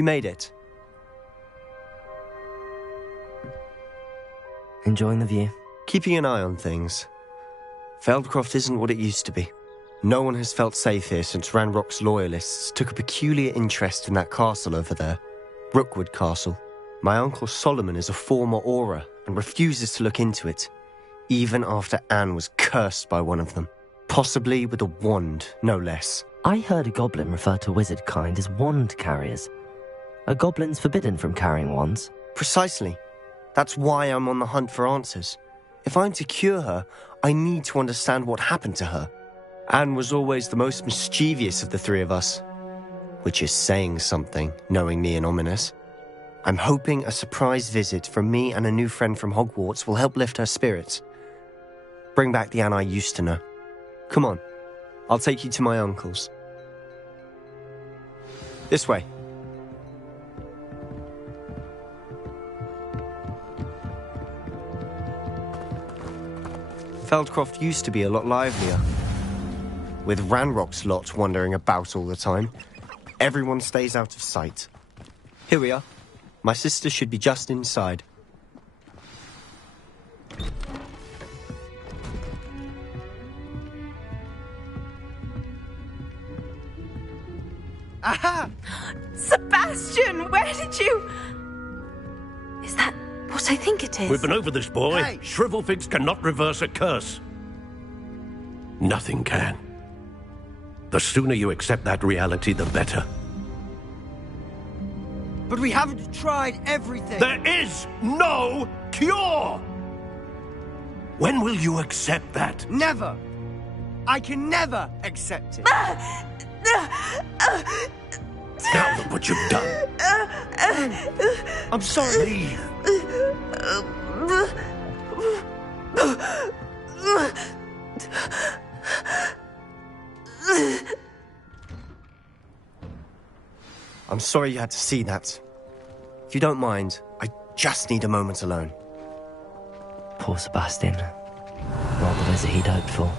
You made it. Enjoying the view? Keeping an eye on things. Feldcroft isn't what it used to be. No one has felt safe here since Ranrock's loyalists took a peculiar interest in that castle over there. Rookwood Castle. My uncle Solomon is a former Auror and refuses to look into it, even after Anne was cursed by one of them. Possibly with a wand, no less. I heard a goblin refer to wizard kind as wand carriers. Are goblins forbidden from carrying wands? Precisely. That's why I'm on the hunt for answers. If I'm to cure her, I need to understand what happened to her. Anne was always the most mischievous of the three of us. Which is saying something, knowing me and Ominis. I'm hoping a surprise visit from me and a new friend from Hogwarts will help lift her spirits. Bring back the Anne I used to know. Come on, I'll take you to my uncle's. This way. Feldcroft used to be a lot livelier. With Ranrock's lot wandering about all the time, everyone stays out of sight. Here we are. My sister should be just inside. Aha! Sebastian, where did you... Is that what I think it is? We've been over this, boy. Hey! Shrivelfigs cannot reverse a curse. Nothing can. The sooner you accept that reality, the better. But we haven't tried everything. There is no cure! When will you accept that? Never. I can never accept it. Now look what you've done. I'm sorry. Leave. I'm sorry you had to see that. If you don't mind, I just need a moment alone. Poor Sebastian. Not the visit he'd hoped for.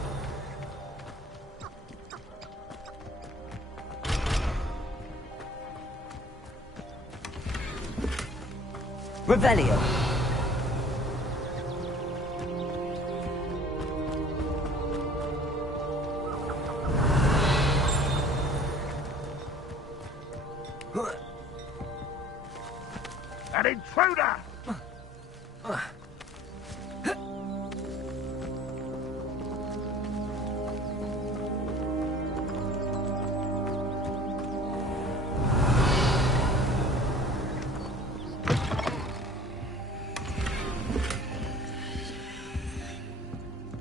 Revelio. An intruder!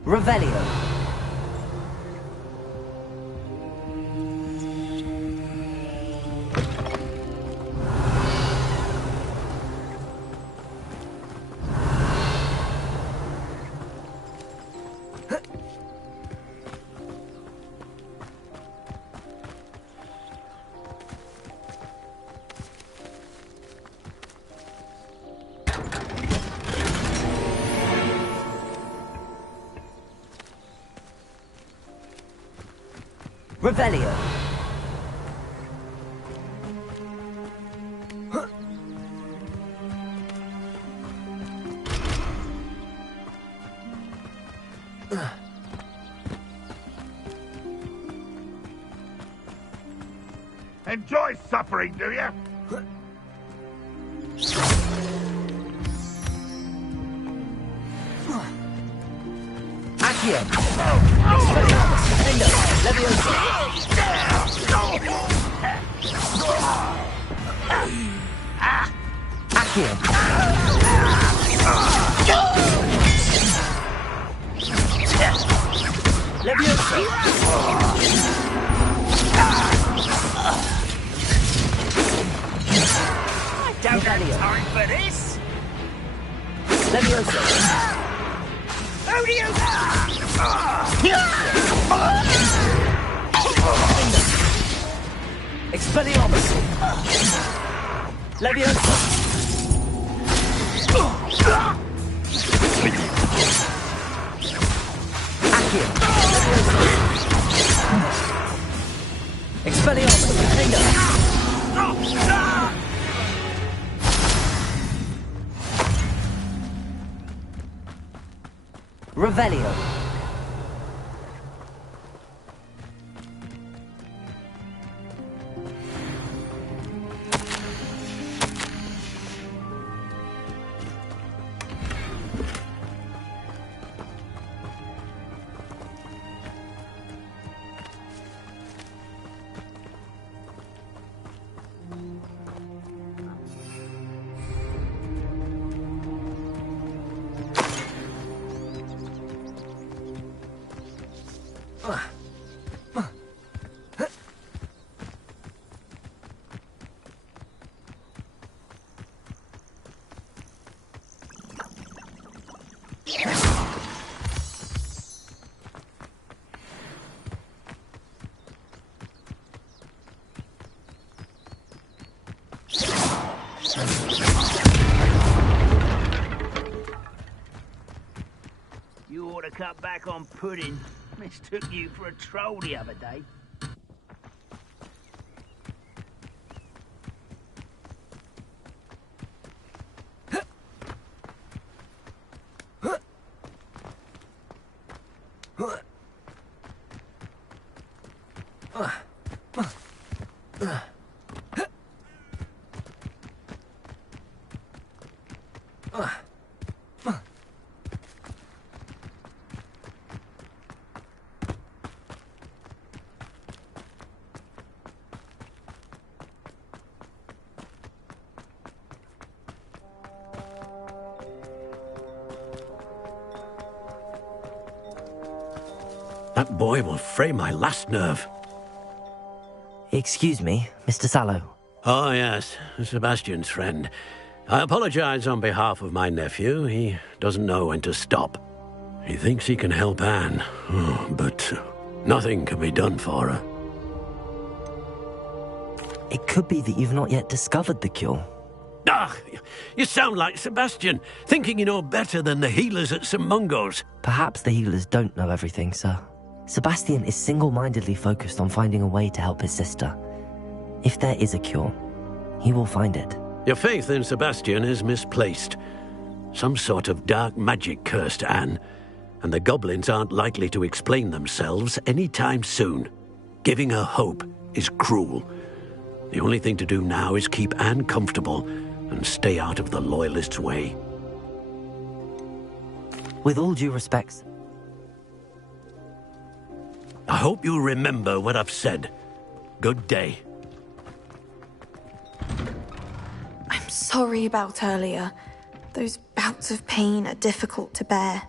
Revelio. Revelio. Enjoy suffering, do you? Accio. Expelliarmus. Leviosa. Accio. Leviosa. I don't have time for this. Leviosa. Odious! Expelliarmus. Leviosa. Accio. Expelliarmus. Revelio. You ought to cut back on pudding. Mistook you for a troll the other day. That boy will fray my last nerve. Excuse me, Mr. Sallow. Oh, yes, Sebastian's friend. I apologize on behalf of my nephew. He doesn't know when to stop. He thinks he can help Anne, but nothing can be done for her. It could be that you've not yet discovered the cure. Ah, you sound like Sebastian, thinking you know better than the healers at St. Mungo's. Perhaps the healers don't know everything, sir. Sebastian is single-mindedly focused on finding a way to help his sister. If there is a cure, he will find it. Your faith in Sebastian is misplaced. Some sort of dark magic cursed Anne, and the goblins aren't likely to explain themselves anytime soon. Giving her hope is cruel. The only thing to do now is keep Anne comfortable and stay out of the Loyalists' way. With all due respect, I hope you remember what I've said. Good day. I'm sorry about earlier. Those bouts of pain are difficult to bear.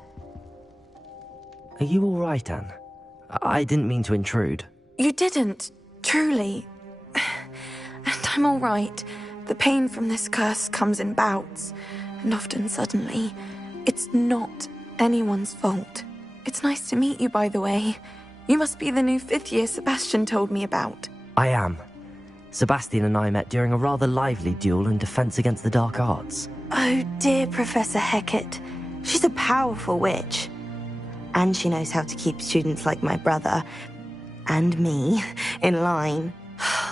are you all right, Anne? I didn't mean to intrude. You didn't, truly. And I'm all right. The pain from this curse comes in bouts, and often suddenly. It's not anyone's fault. It's nice to meet you, by the way. You must be the new 5th year Sebastian told me about. I am. Sebastian and I met during a rather lively duel in Defense Against the Dark Arts. Oh, dear Professor Hecat. She's a powerful witch. And she knows how to keep students like my brother, and me, in line.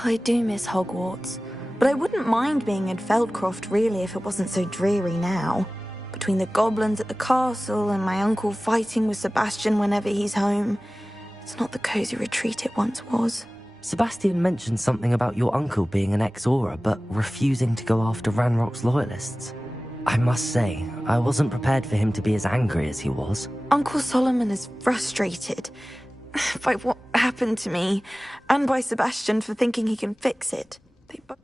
I do miss Hogwarts, but I wouldn't mind being in Feldcroft, really, if it wasn't so dreary now. Between the goblins at the castle and my uncle fighting with Sebastian whenever he's home, it's not the cozy retreat it once was. Sebastian mentioned something about your uncle being an ex-Auror, but refusing to go after Ranrock's loyalists. I must say, I wasn't prepared for him to be as angry as he was. Uncle Solomon is frustrated by what happened to me, and by Sebastian for thinking he can fix it. They both...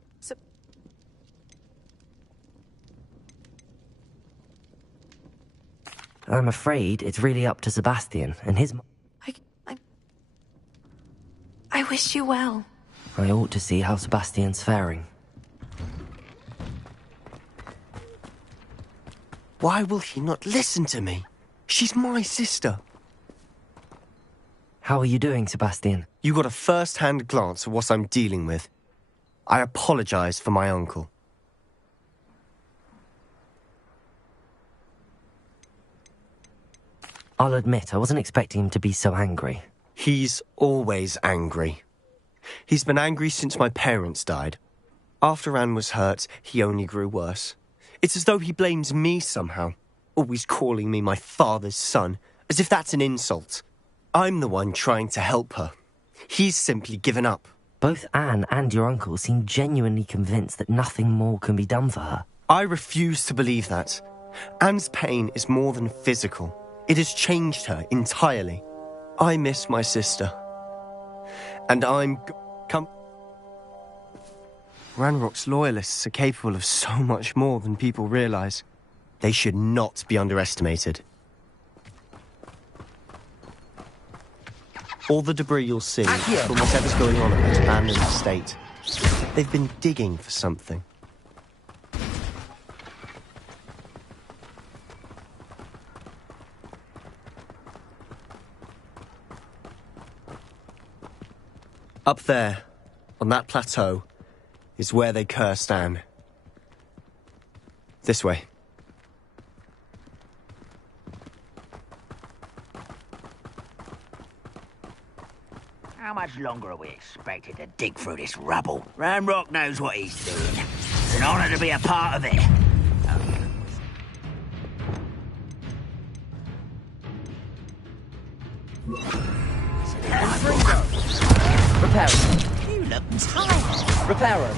I'm afraid it's really up to Sebastian and his... I wish you well. I ought to see how Sebastian's faring. Why will he not listen to me? She's my sister. How are you doing, Sebastian? You got a first-hand glance at what I'm dealing with. I apologize for my uncle. I'll admit, I wasn't expecting him to be so angry. He's always angry. He's been angry since my parents died. After Anne was hurt, he only grew worse. It's as though he blames me somehow, always calling me my father's son, As if that's an insult. I'm the one trying to help her. He's simply given up. Both Anne and your uncle seem genuinely convinced that nothing more can be done for her. I refuse to believe that. Anne's pain is more than physical. It has changed her entirely. I miss my sister. And I'm... Ranrock's loyalists are capable of so much more than people realize. They should not be underestimated. All the debris you'll see from whatever's going on at that abandoned estate. They've been digging for something. Up there, on that plateau, is where they cursed Anne. This way. How much longer are we expected to dig through this rubble? Ranrock knows what he's doing. It's an honor to be a part of it. Reparo. You look tired. Reparo.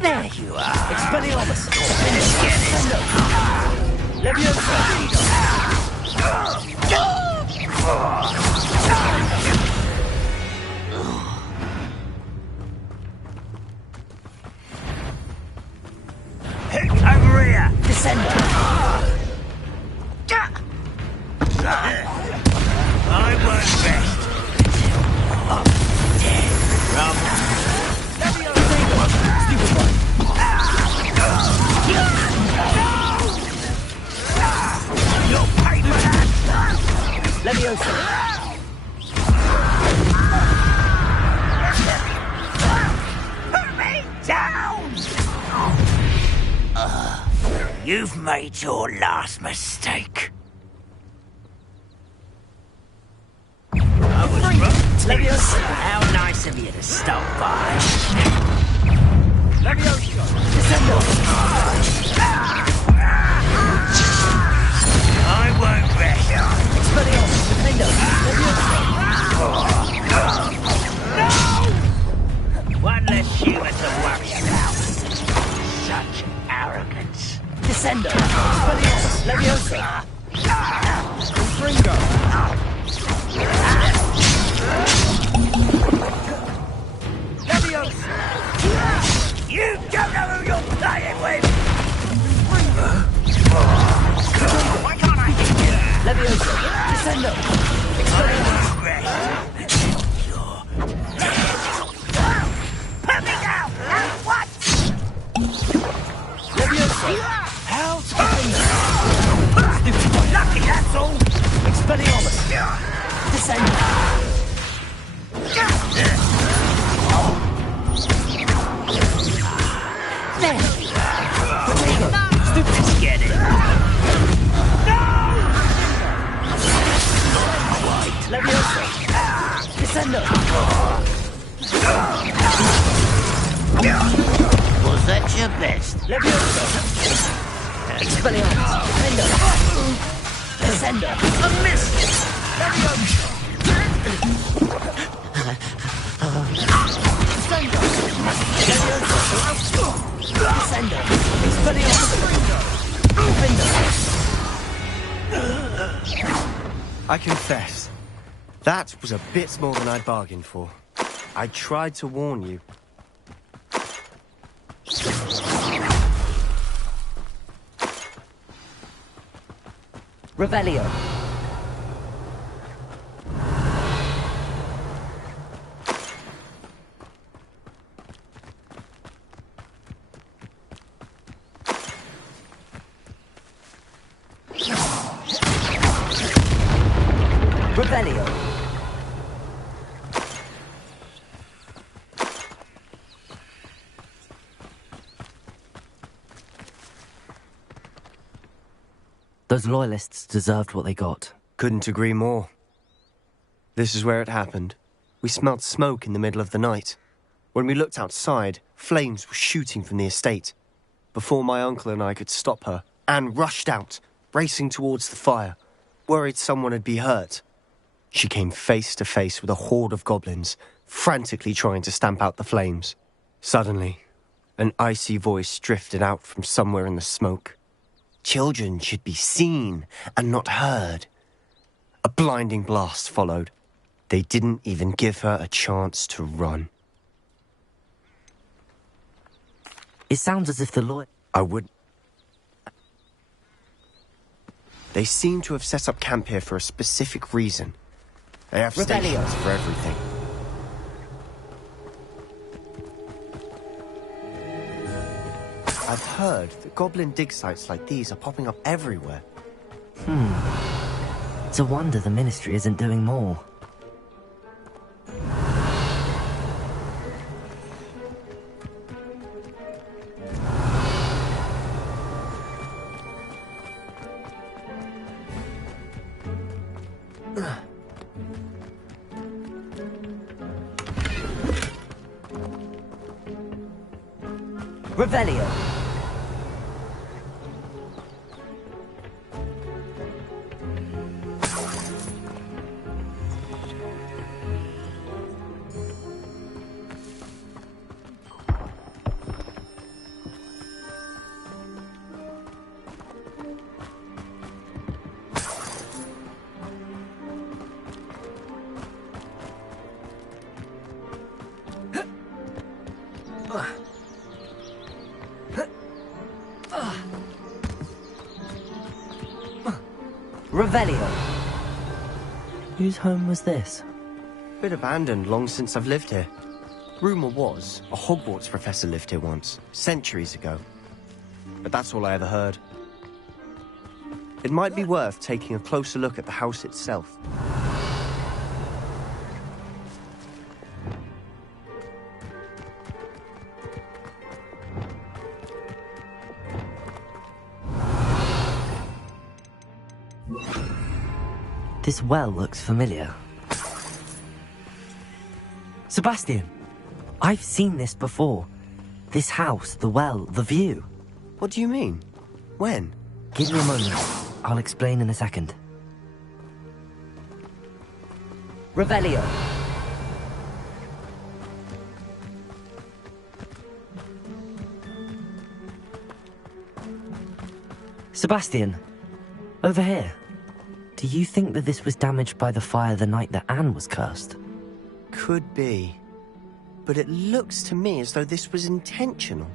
There you are. Expelliarmus. Let's get it. Over here. Descender. I work best. You'll pay for that. Leviosa. Put me down. You've made your last mistake. I was wrong. Leviosa. How nice of you to stop by. Leviosa. I won't rest. Expelliarmus. Defender. No! One less human to worry about. Such arrogance. Descender. Expelliarmus. Leviosa. You don't know who you're playing with! Why can't I hit you? Leviosa. Descender. Put me down! What? Leviosa. Hell, lucky, that's all! Expelliarmus. Descender. Let's get it. No! Leviosa. Descender. Was that your best? Leviosa. Expelliarmus. Descender. A miss! Descender. Expelliarmus. I confess, that was a bit more than I bargained for. I tried to warn you. Revelio. Revelio. Those loyalists deserved what they got. Couldn't agree more. This is where it happened. We smelled smoke in the middle of the night. When we looked outside, flames were shooting from the estate. Before my uncle and I could stop her, Anne rushed out, racing towards the fire, worried someone had been hurt. She came face to face with a horde of goblins, frantically trying to stamp out the flames. Suddenly, an icy voice drifted out from somewhere in the smoke. Children should be seen and not heard. A blinding blast followed. They didn't even give her a chance to run. It sounds as if the lawyer... I would... They seem to have set up camp here for a specific reason. They have stations for everything. I've heard that goblin dig sites like these are popping up everywhere. It's a wonder the Ministry isn't doing more. Revelio. Revelio. Whose home was this? Been abandoned long since I've lived here. Rumour was, a Hogwarts professor lived here once, centuries ago. But that's all I ever heard. It might be worth taking a closer look at the house itself. This well looks familiar. Sebastian, I've seen this before. This house, the well, the view. What do you mean? When? Give me a moment. I'll explain in a second. Revelio. Sebastian, over here. Do you think that this was damaged by the fire the night that Anne was cursed? Could be. But it looks to me as though this was intentional.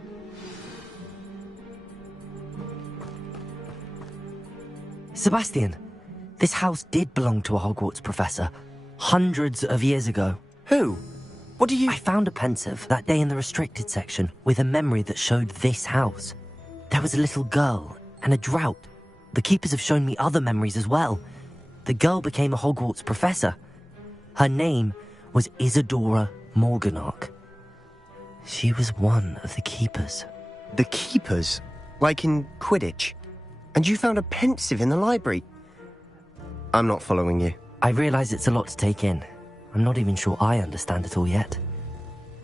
Sebastian, this house did belong to a Hogwarts professor, hundreds of years ago. Who? What do you... I found a pensive that day in the restricted section with a memory that showed this house. There was a little girl and a drought. The keepers have shown me other memories as well. The girl became a Hogwarts professor. Her name was Isadora Morganach. She was one of the keepers. The keepers? Like in Quidditch? And you found a pensive in the library? I'm not following you. I realize it's a lot to take in. I'm not even sure I understand it all yet.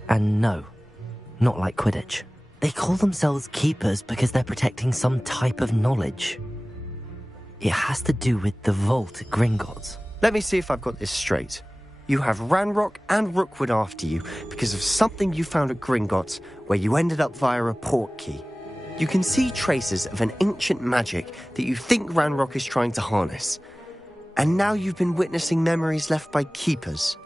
And no, not like Quidditch. They call themselves keepers because they're protecting some type of knowledge. It has to do with the vault at Gringotts. Let me see if I've got this straight. You have Ranrock and Rookwood after you because of something you found at Gringotts where you ended up via a port key. You can see traces of an ancient magic that you think Ranrock is trying to harness. And now you've been witnessing memories left by keepers.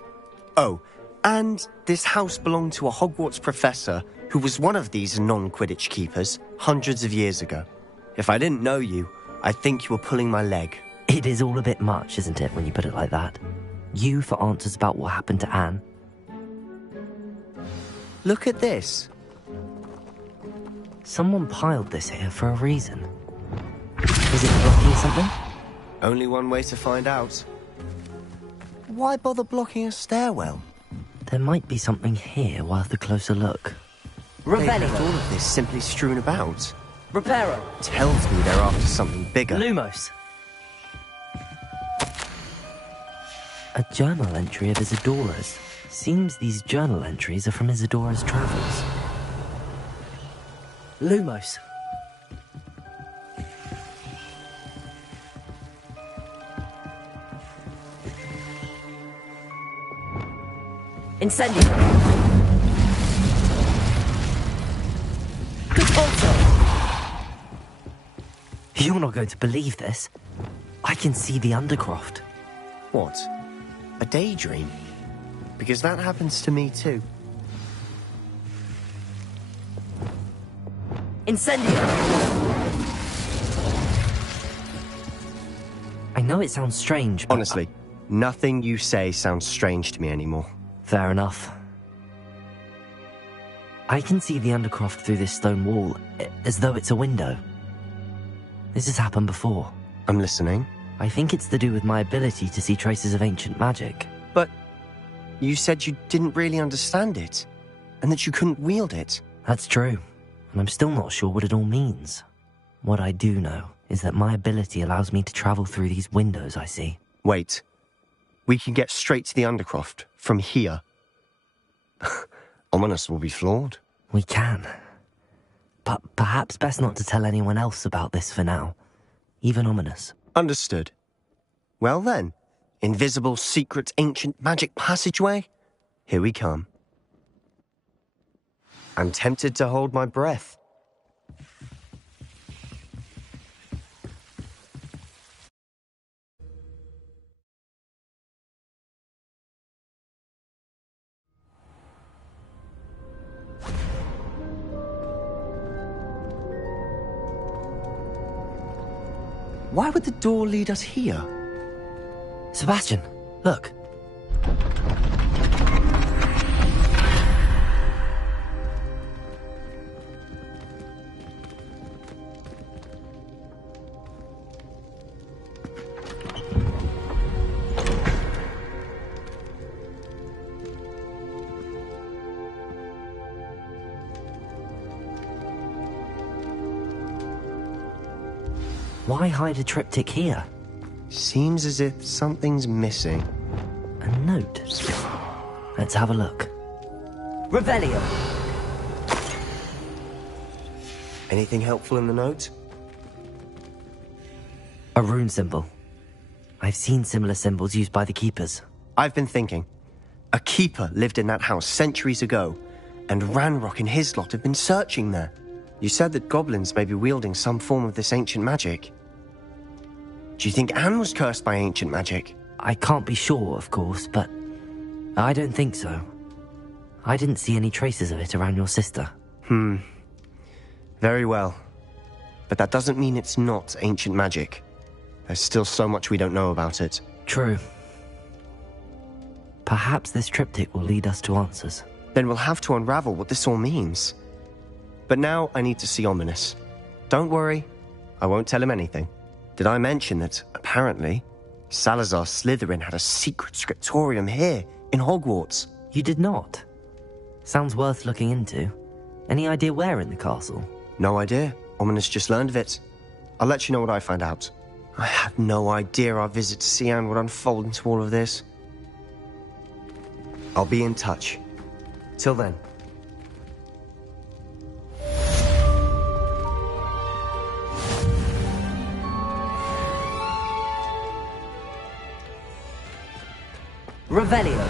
Oh, and this house belonged to a Hogwarts professor who was one of these non-Quidditch keepers hundreds of years ago. If I didn't know you, I think you were pulling my leg. It is all a bit much, isn't it, when you put it like that? You for answers about what happened to Anne. Look at this. Someone piled this here for a reason. Is it blocking something? Only one way to find out. Why bother blocking a stairwell? There might be something here worth a closer look. They left all of this simply strewn about. Reparo. Tells me they're after something bigger. Lumos. A journal entry of Isadora's. Seems these journal entries are from Isadora's travels. Lumos. Incendio! Contorto! You're not going to believe this. I can see the Undercroft. What? A daydream? Because that happens to me too. Incendio! I know it sounds strange, but... Honestly, nothing you say sounds strange to me anymore. Fair enough. I can see the Undercroft through this stone wall, as though it's a window. This has happened before. I'm listening. I think it's to do with my ability to see traces of ancient magic. But you said you didn't really understand it, and that you couldn't wield it. That's true, and I'm still not sure what it all means. What I do know is that my ability allows me to travel through these windows I see. Wait. We can get straight to the Undercroft from here. Ominis will be floored. We can. But perhaps best not to tell anyone else about this for now. Even Ominis. Understood. Well then, invisible, secret, ancient magic passageway? Here we come. I'm tempted to hold my breath. Why would the door lead us here? Sebastian, look. Why hide a triptych here? Seems as if something's missing. A note. Let's have a look. Revelio! Anything helpful in the note? A rune symbol. I've seen similar symbols used by the Keepers. I've been thinking. A keeper lived in that house centuries ago, and Ranrock and his lot have been searching there. You said that goblins may be wielding some form of this ancient magic. Do you think Anne was cursed by ancient magic? I can't be sure, of course, but I don't think so. I didn't see any traces of it around your sister. Very well. But that doesn't mean it's not ancient magic. There's still so much we don't know about it. True. Perhaps this triptych will lead us to answers. Then we'll have to unravel what this all means. But now I need to see Ominis. Don't worry, I won't tell him anything. Did I mention that, apparently, Salazar Slytherin had a secret scriptorium here, in Hogwarts? You did not? Sounds worth looking into. Any idea where in the castle? No idea. Ominis just learned of it. I'll let you know what I find out. I had no idea our visit to Cian would unfold into all of this. I'll be in touch. Till then. Revelio.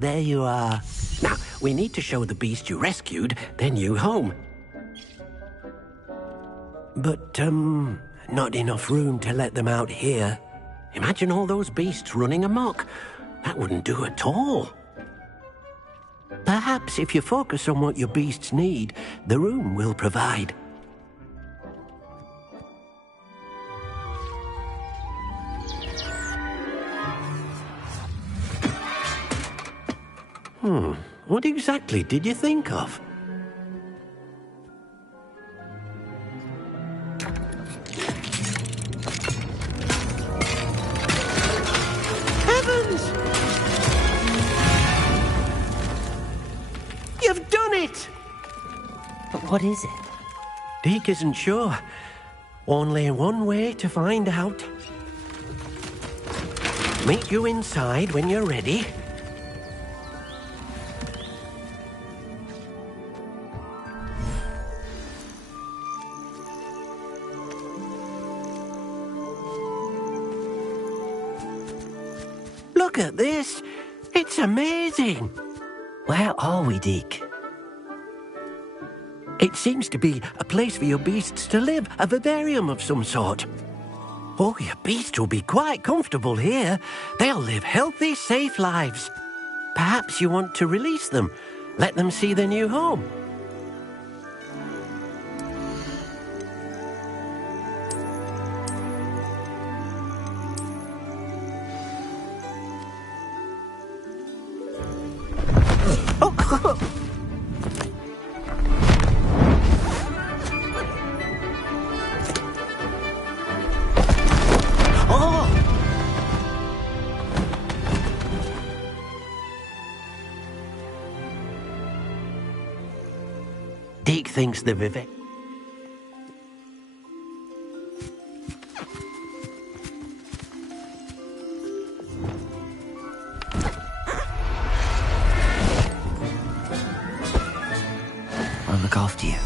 There you are. Now, we need to show the beast you rescued their new home. But, not enough room to let them out here. Imagine all those beasts running amok. That wouldn't do at all. Perhaps if you focus on what your beasts need, the room will provide. What exactly did you think of? Heavens! You've done it! But what is it? Deke isn't sure. Only one way to find out. Meet you inside when you're ready. Look at this. It's amazing. Where are we, Deke? It seems to be a place for your beasts to live, a vivarium of some sort. Oh, your beasts will be quite comfortable here. They'll live healthy, safe lives. Perhaps you want to release them, let them see their new home. Deke thinks the Vivek. I'll look after you.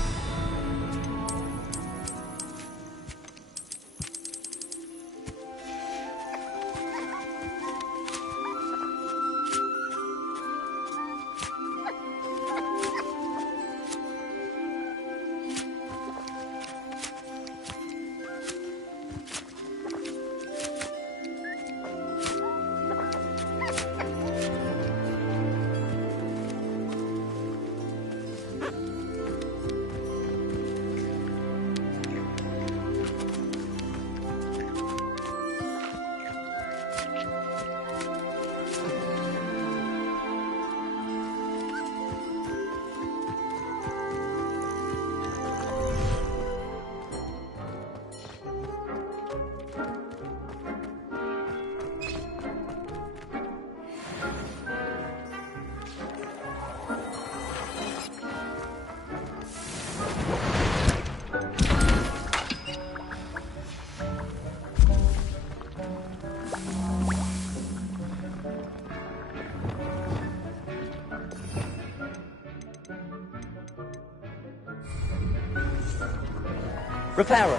Reparo.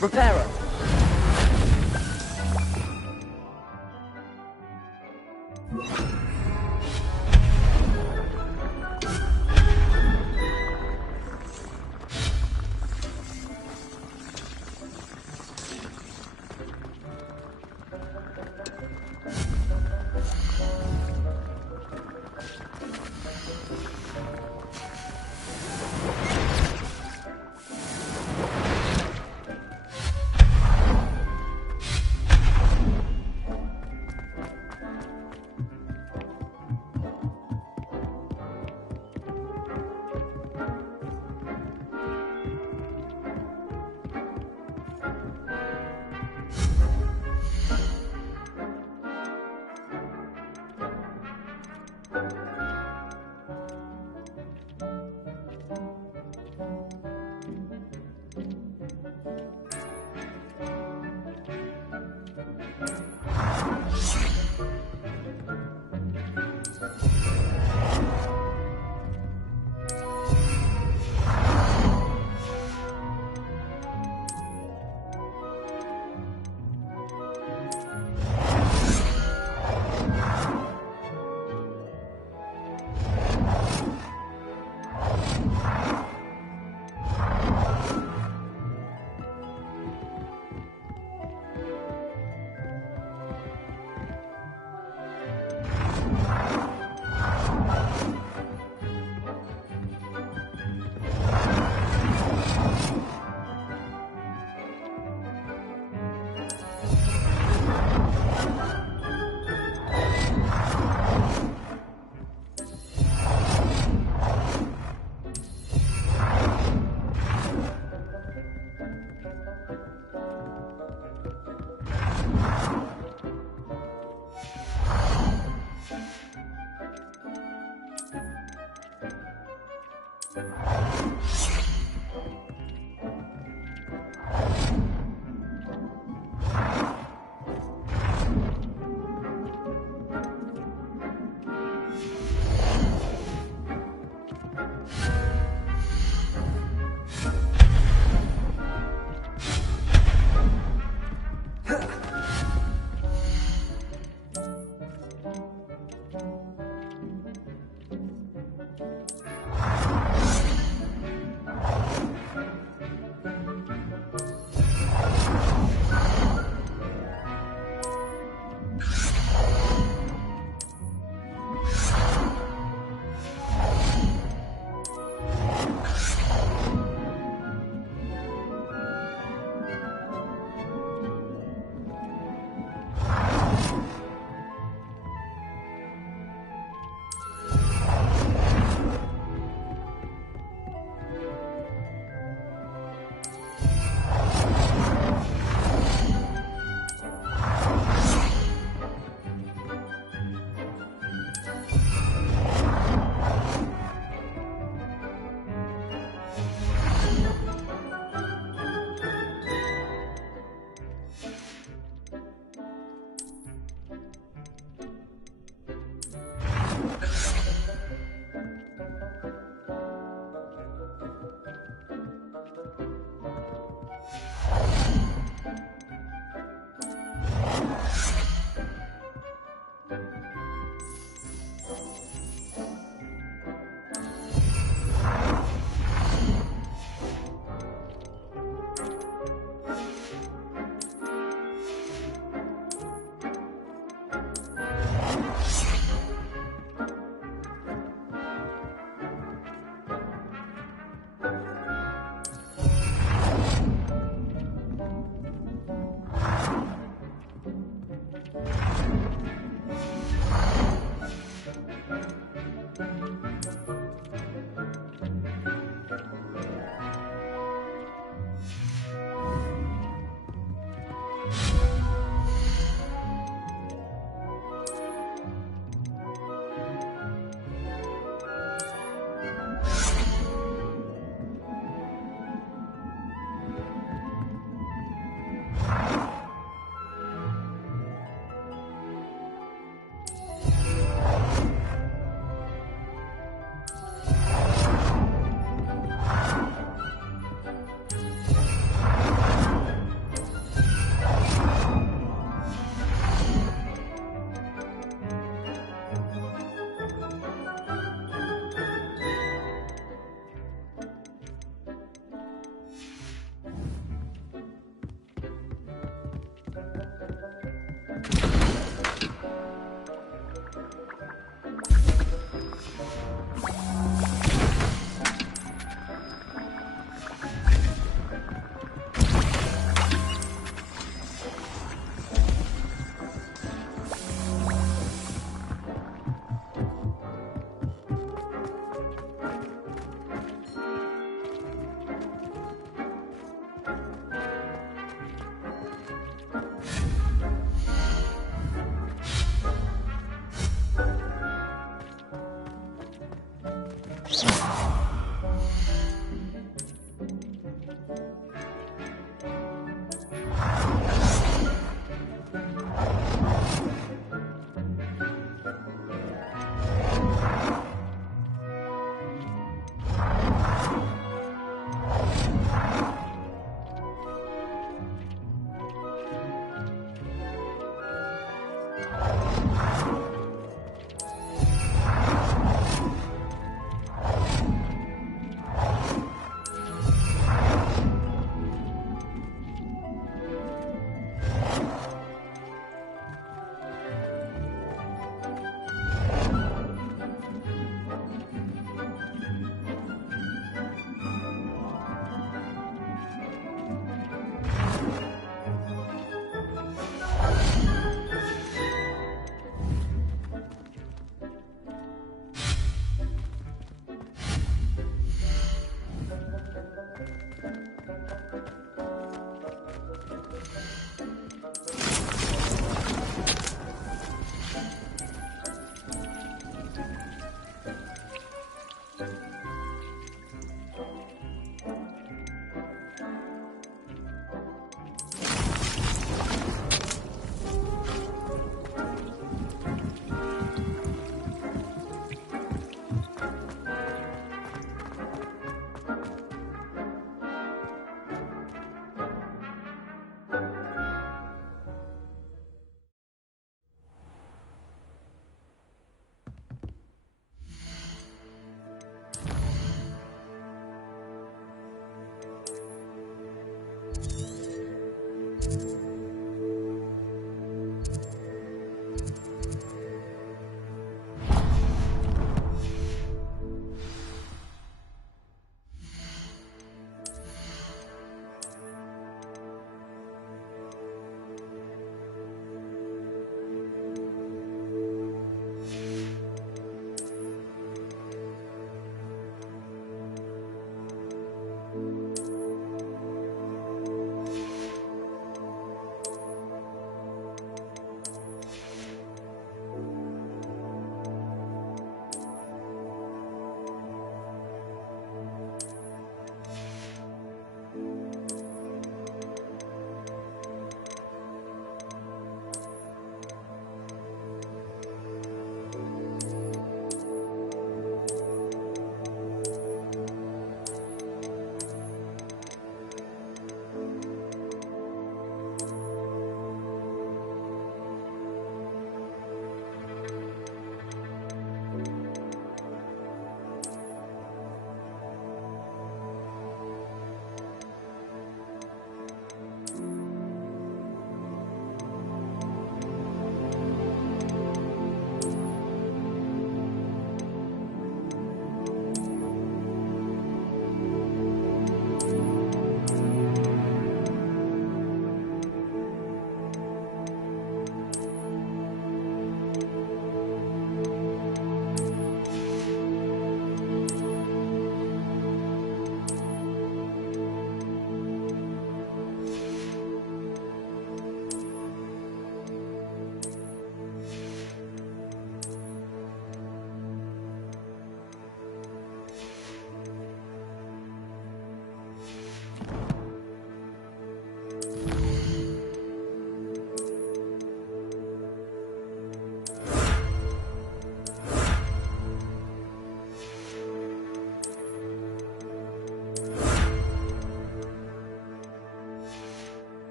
Repairer.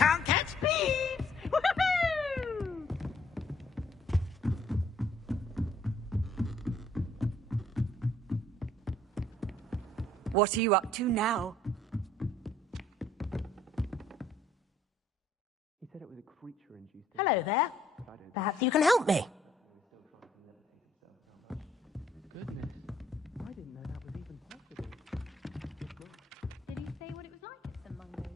can't catch bees! Woohoo! What are you up to now? Hello there. Perhaps you can help me. Did he say what it was like at St. Mungo's?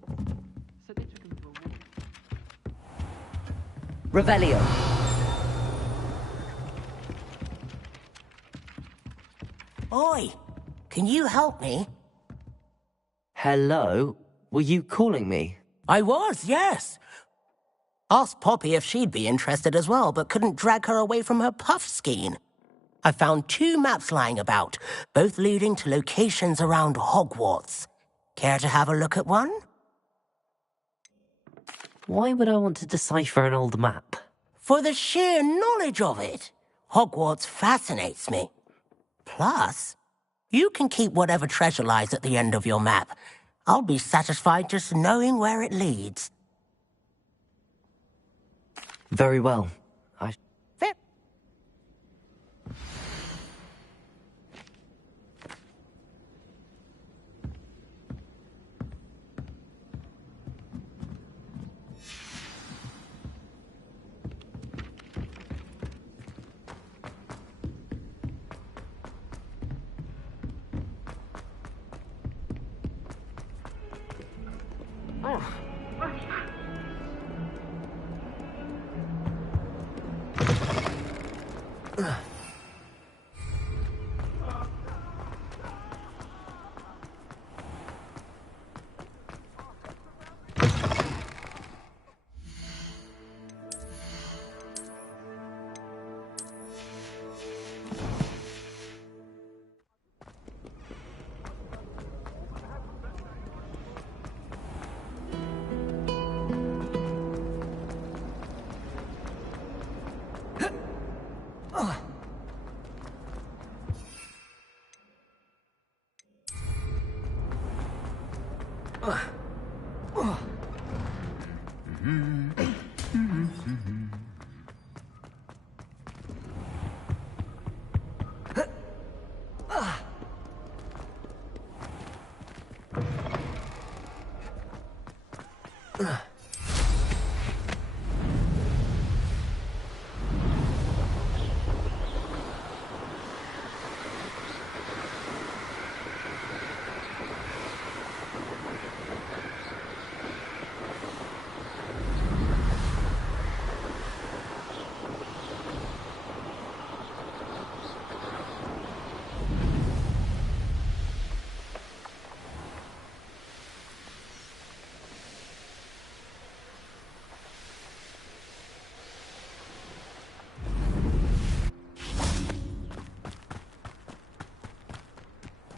Revelio. Oi, can you help me? Hello? Were you calling me? I was, yes. Asked Poppy if she'd be interested as well, but couldn't drag her away from her puff skein. I found 2 maps lying about, both leading to locations around Hogwarts. Care to have a look at one? Why would I want to decipher an old map? For the sheer knowledge of it. Hogwarts fascinates me. Plus, you can keep whatever treasure lies at the end of your map. I'll be satisfied just knowing where it leads. Very well. Fair.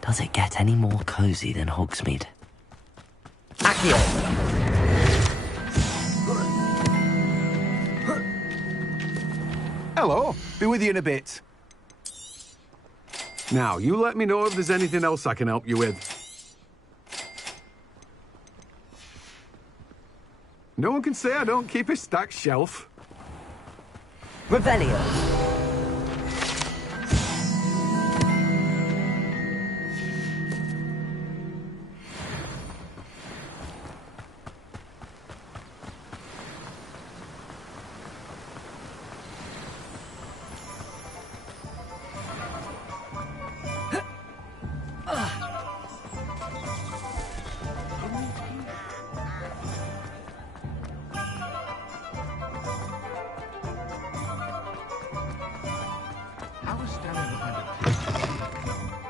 Does it get any more cozy than Hogsmeade? Accio! Hello, be with you in a bit. Now, you let me know if there's anything else I can help you with. No one can say I don't keep a stacked shelf. Revelio.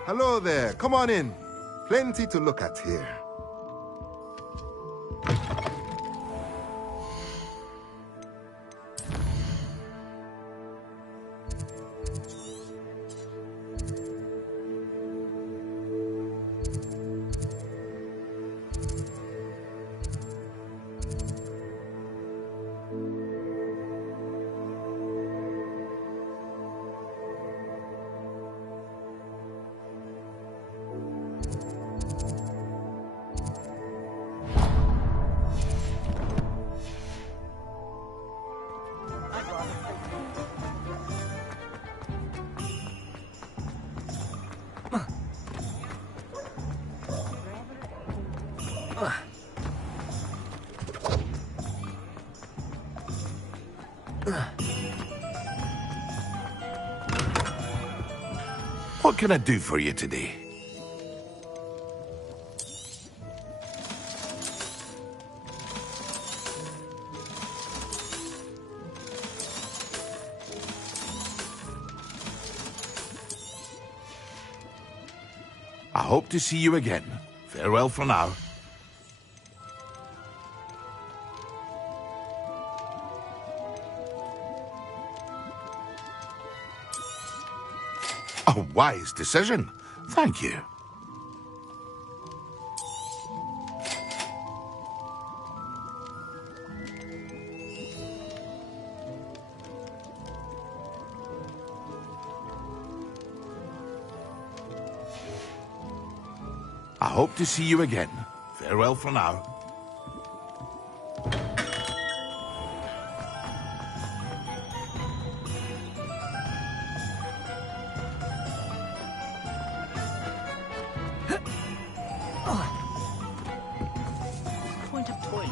Hello there, come on in. Plenty to look at here. What can I do for you today? I hope to see you again. Farewell for now. A wise decision. Thank you. I hope to see you again. Farewell for now. Point of toilet.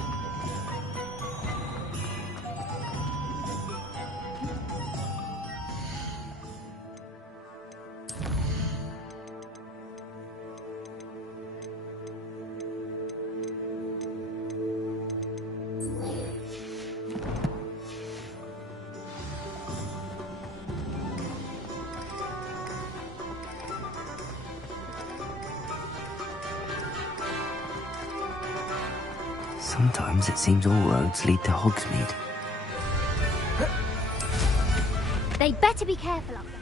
Sometimes it seems all roads lead to Hogsmeade. They'd better be careful up there.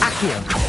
Accio.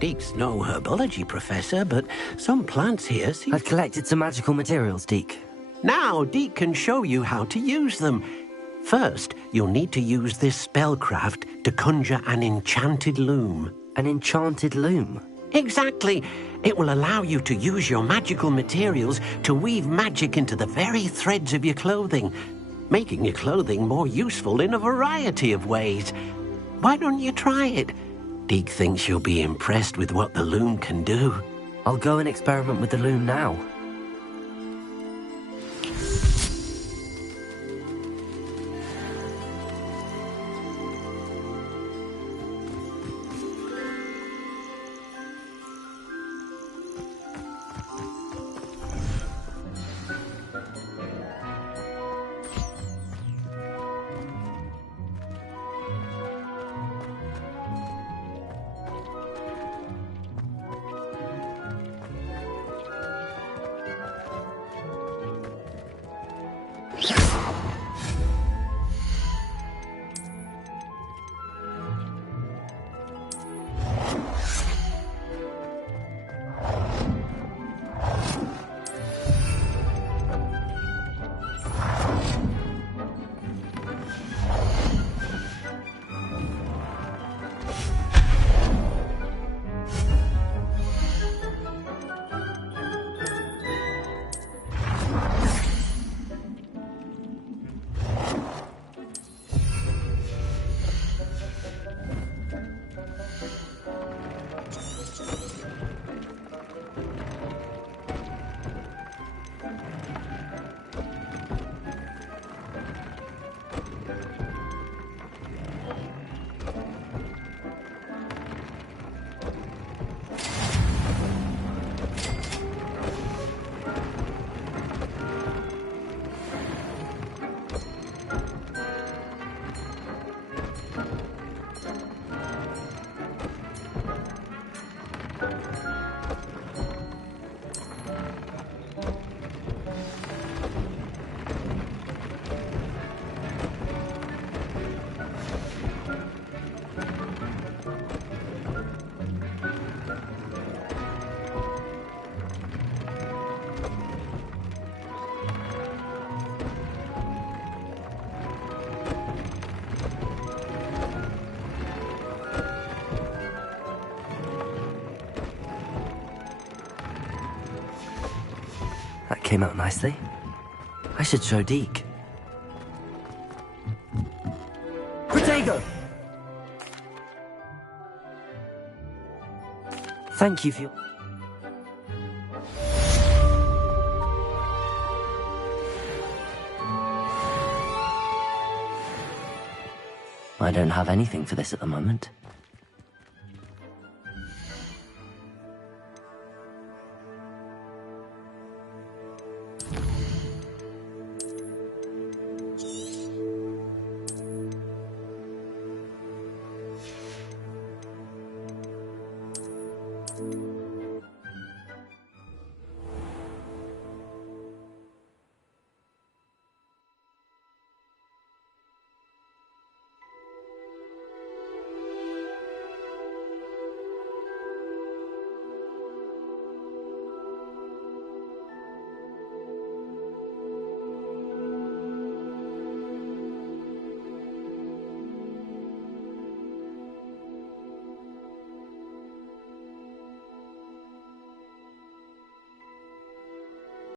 Deek's no herbology professor, but some plants here seem... I've collected some magical materials, Deek. Now Deek can show you how to use them. First, you'll need to use this spellcraft to conjure an enchanted loom. An enchanted loom? Exactly. It will allow you to use your magical materials to weave magic into the very threads of your clothing, making your clothing more useful in a variety of ways. Why don't you try it? Deek thinks you'll be impressed with what the loom can do. I'll go and experiment with the loom now. That came out nicely. I should show Deek. Protego! Thank you for your... I don't have anything for this at the moment.